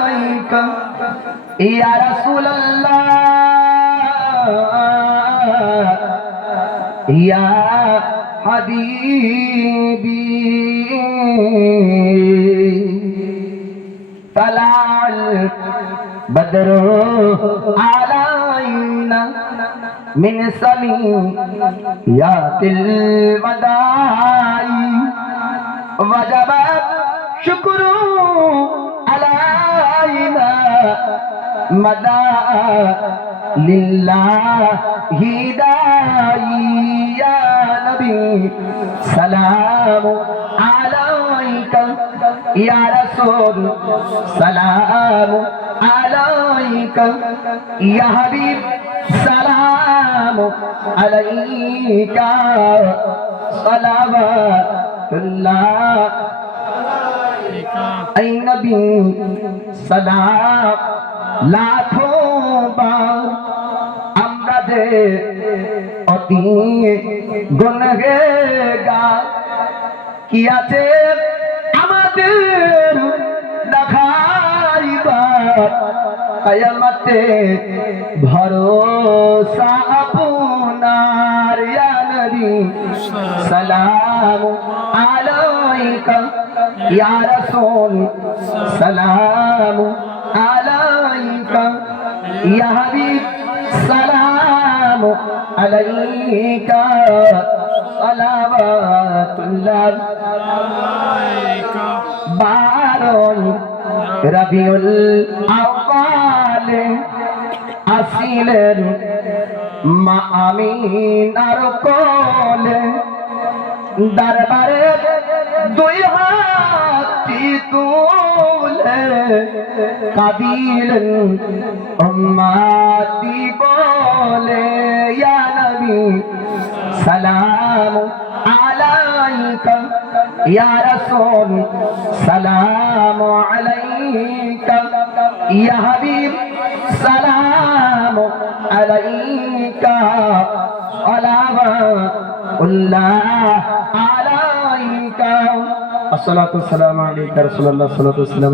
عليك يا رسول الله يا حبيبي طلع البدر علينا من سنيات الوداع وجب شكر مدا للہ ہدائی یا نبی سلام علیکہ یا رسول سلام علیکہ یا حبیب سلام علیکہ صلوات اللہ اے نبی سلام লাখো বার আমরা যে অতি গুনহেগার কি আছে আমাদের দেখাইবার কয়ামতে ভরসা আপনার নবী, সালাম আলাইকা, ইয়া রাসূল, সালাম আলাইকা আসিলেন মা আমিনার কোলে। দরবারে দুই হাতি তুলে কাবিলেন উম্মাতি বলে ইয়া নবী সালাম আলাইকা ইয়া রাসূল সালাম আলাইকা ইয়া হাবিব সালাম আলাইকা সালাওয়াতুল্লাহ আলাইকা അസ്സലാത്തു വസ്സലാമലൈക്ക റസൂലുള്ളാഹി സ്വല്ലല്ലാഹു അലൈഹി വസല്ലം